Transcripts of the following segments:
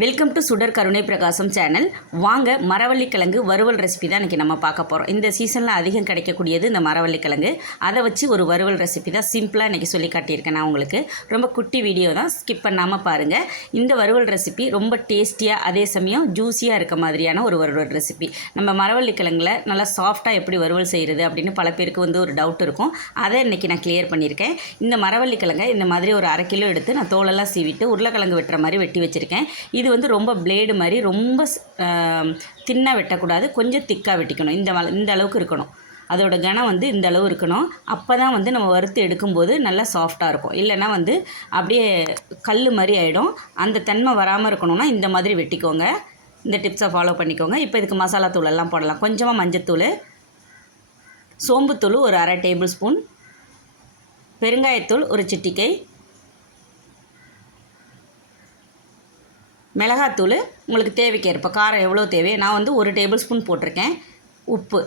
Welcome to சுடர் கருணை பிரகாசம் சேனல் வாங்க மரவள்ளி கிழங்கு வறுவல் ரெசிபி தான் இன்றைக்கி நம்ம பார்க்க போகிறோம் இந்த சீசனில் அதிகம் கிடைக்கக்கூடியது இந்த மரவள்ளி கிழங்கு. அதை வச்சு ஒரு வறுவல் ரெசிபி தான் சிம்பிளாக இன்றைக்கி சொல்லி காட்டியிருக்கேன் நான் உங்களுக்கு. ரொம்ப குட்டி வீடியோ தான் ஸ்கிப் பண்ணாமல் பாருங்கள் இந்த வறுவல் ரெசிபி ரொம்ப டேஸ்டியாக அதே சமயம் ஜூஸியாக இருக்க மாதிரியான ஒரு வறுவல் ரெசிபி நம்ம மரவள்ளிக்கிழங்கில் நல்லா சாஃப்டாக எப்படி வறுவல் செய்கிறது அப்படின்னு பல பேருக்கு வந்து ஒரு டவுட் இருக்கும். அதை இன்றைக்கி நான் கிளியர் பண்ணியிருக்கேன். இந்த மரவள்ளிக்கிழங்கை இந்த மாதிரி ஒரு அரை கிலோ எடுத்து நான் தோலெல்லாம் சீவிட்டு உருளைக்கிழங்கு வெட்டுற மாதிரி வெட்டி வச்சுருக்கேன். இது வந்து ரொம்ப பிளேடு மாதிரி ரொம்ப தின்னாக வெட்டக்கூடாது. கொஞ்சம் திக்காக வெட்டிக்கணும். இந்த இந்த அளவுக்கு இருக்கணும். அதோட கனம் வந்து இந்த அளவு இருக்கணும். அப்போ தான் வந்து நம்ம வறுத்து எடுக்கும்போது நல்லா சாஃப்டாக இருக்கும். இல்லைன்னா வந்து அப்படியே கல் மாதிரி ஆகிடும் அந்த தன்மை வராமல் இருக்கணும்னா இந்த மாதிரி வெட்டிக்கோங்க. இந்த டிப்ஸை ஃபாலோ பண்ணிக்கோங்க. இப்போ இதுக்கு மசாலா தூள் எல்லாம் போடலாம். கொஞ்சமாக மஞ்சத்தூள் சோம்புத்தூள் ஒரு அரை டேபிள் ஸ்பூன் பெருங்காயத்தூள் ஒரு சிட்டிக்கை மிளகாத்தூள் உங்களுக்கு தேவைக்கேற்ப காரம் எவ்வளோ தேவையோ நான் வந்து ஒரு டேபிள் ஸ்பூன் போட்டிருக்கேன். உப்பு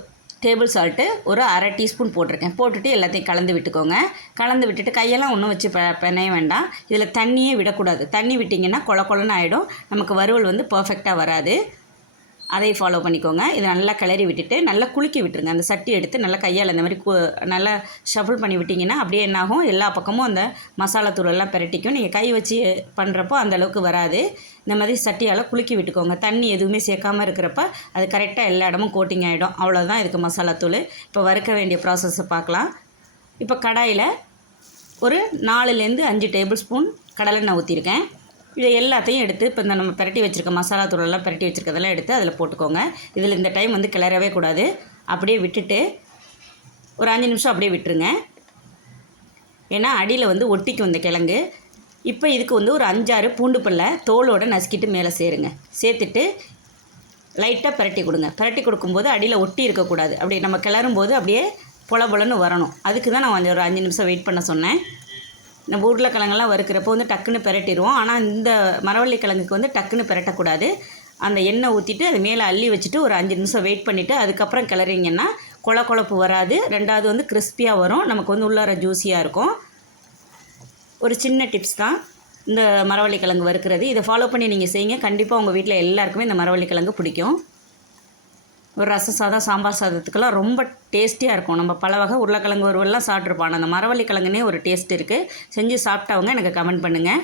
டேபிள் சால்ட்டு ஒரு அரை டீஸ்பூன் போட்டிருக்கேன். போட்டுட்டு எல்லாத்தையும் கலந்து விட்டுக்கோங்க. கலந்து விட்டுட்டு கையெல்லாம் ஒன்றும் வச்சு ப பிணைய வேண்டாம். இதில் தண்ணியே விடக்கூடாது. தண்ணி விட்டிங்கன்னா கொல கொலன்னு ஆகிடும் நமக்கு வறுவல் வந்து பர்ஃபெக்டாக வராது. அதை ஃபாலோ பண்ணிக்கோங்க. இதை நல்லா கிளறி விட்டுட்டு நல்லா குலுக்கி விட்டுருங்க. அந்த சட்டி எடுத்து நல்லா கையால் இந்த மாதிரி கு நல்லா ஷஃபிள் பண்ணி விட்டிங்கன்னா அப்படியே என்னாகும் எல்லா பக்கமும் அந்த மசாலா தூள் எல்லாம் பிரட்டிக்கும். நீங்கள் கை வச்சு பண்ணுறப்போ அந்த அளவுக்கு வராது. இந்த மாதிரி சட்டியால் குலுக்கி விட்டுக்கோங்க. தண்ணி எதுவுமே சேர்க்காம இருக்கிறப்ப அது கரெக்டாக எல்லா இடமும் கோட்டிங் ஆகிடும் அவ்வளோதான் இதுக்கு மசாலா தூள். இப்போ வறுக்க வேண்டிய ப்ராசஸை பார்க்கலாம். இப்போ கடாயில் ஒரு நாலுலேருந்து அஞ்சு டேபிள் ஸ்பூன் கடலெண்ணெய் ஊற்றிருக்கேன் இதை எல்லாத்தையும் எடுத்து இப்போ இந்த நம்ம பிரட்டி வச்சுருக்க மசாலா தூளெல்லாம் பிரட்டி வச்சுருக்கதெல்லாம் எடுத்து அதில் போட்டுக்கோங்க. இதில் இந்த டைம் வந்து கிளறவே கூடாது. அப்படியே விட்டுட்டு ஒரு அஞ்சு நிமிஷம் அப்படியே விட்டுருங்க. ஏன்னா அடியில் வந்து ஒட்டிக்கும் இந்த கிழங்கு. இப்போ இதுக்கு வந்து ஒரு அஞ்சாறு பூண்டு பல்லை தோலோடு நசுக்கிட்டு மேலே சேருங்க. சேர்த்துட்டு லைட்டாக பிரட்டி கொடுங்க. பிரட்டி கொடுக்கும்போது அடியில் ஒட்டி இருக்கக்கூடாது. அப்படி நம்ம கிளறும் போது அப்படியே பொல பொலன்னு வரணும். அதுக்கு தான் நான் வந்து ஒரு அஞ்சு நிமிஷம் வெயிட் பண்ண சொன்னேன். நம்ம உருளைக்கிழங்கெல்லாம் வறுக்கிறப்போ வந்து டக்குன்னு பிரட்டிடுவோம். ஆனால் இந்த மரவள்ளி கிழங்குக்கு வந்து டக்குன்னு பிரட்டக்கூடாது. அந்த எண்ணெய் ஊற்றிட்டு அது மேலே அள்ளி வச்சுட்டு ஒரு அஞ்சு நிமிஷம் வெயிட் பண்ணிவிட்டு அதுக்கப்புறம் கிளறிங்கன்னா கொல குழப்பு வராது. ரெண்டாவது வந்து கிறிஸ்பியாக வரும். நமக்கு வந்து உள்ளார ஜூஸியாக இருக்கும். ஒரு சின்ன டிப்ஸ் தான் இந்த மரவள்ளி கிழங்கு வறுக்கிறது. இதை ஃபாலோ பண்ணி நீங்கள் செய்யுங்க. கண்டிப்பாக உங்கள் வீட்டில் எல்லாருக்குமே இந்த மரவள்ளி கிழங்கு பிடிக்கும். ஒரு ரச சாதம் சாம்பார் சாதத்துக்கெல்லாம் ரொம்ப டேஸ்டியாக இருக்கும். நம்ம பல வகை உருளைக்கிழங்கு ஒருவெல்லாம் சாப்பிட்ருப்போம் ஆனால் அந்த மரவள்ளி கிழங்குனே ஒரு டேஸ்ட் இருக்குது செஞ்சு சாப்பிட்டவங்க எனக்கு கமெண்ட் பண்ணுங்கள்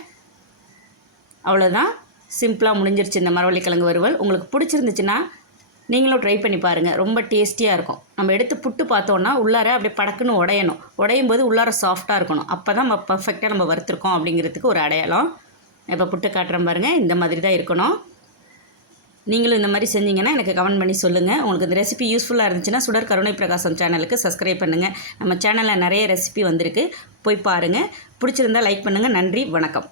அவ்வளோதான் சிம்பிளாக முடிஞ்சிருச்சு இந்த மரவள்ளி கிழங்கு வறுவல். உங்களுக்கு பிடிச்சிருந்துச்சுன்னா நீங்களும் ட்ரை பண்ணி பாருங்கள் ரொம்ப டேஸ்டியாக இருக்கும். நம்ம எடுத்து புட்டு பார்த்தோன்னா உள்ளார அப்படியே படக்குன்னு உடையணும். உடையும் போது உள்ளார சாஃப்டாக இருக்கணும். அப்போ தான் நம்ம பர்ஃபெக்டாக நம்ம வறுத்துருக்கோம் அப்படிங்கிறதுக்கு ஒரு அடையாளம். இப்போ புட்டு காட்டுறேன் பாருங்கள் இந்த மாதிரி தான் இருக்கணும். நீங்களும் இந்த மாதிரி செஞ்சீங்கன்னா எனக்கு கமெண்ட் பண்ணி சொல்லுங்கள் உங்களுக்கு இந்த ரெசிபி யூஸ்ஃபுல்லாக இருந்துச்சுன்னா சுடர் கருணை பிரகாசம் சேனலுக்கு சப்ஸ்கிரைப் பண்ணுங்கள் நம்ம சேனலில் நிறைய ரெசிபி வந்திருக்கு. போய் பாருங்கள் பிடிச்சிருந்தா லைக் பண்ணுங்கள் நன்றி. வணக்கம்.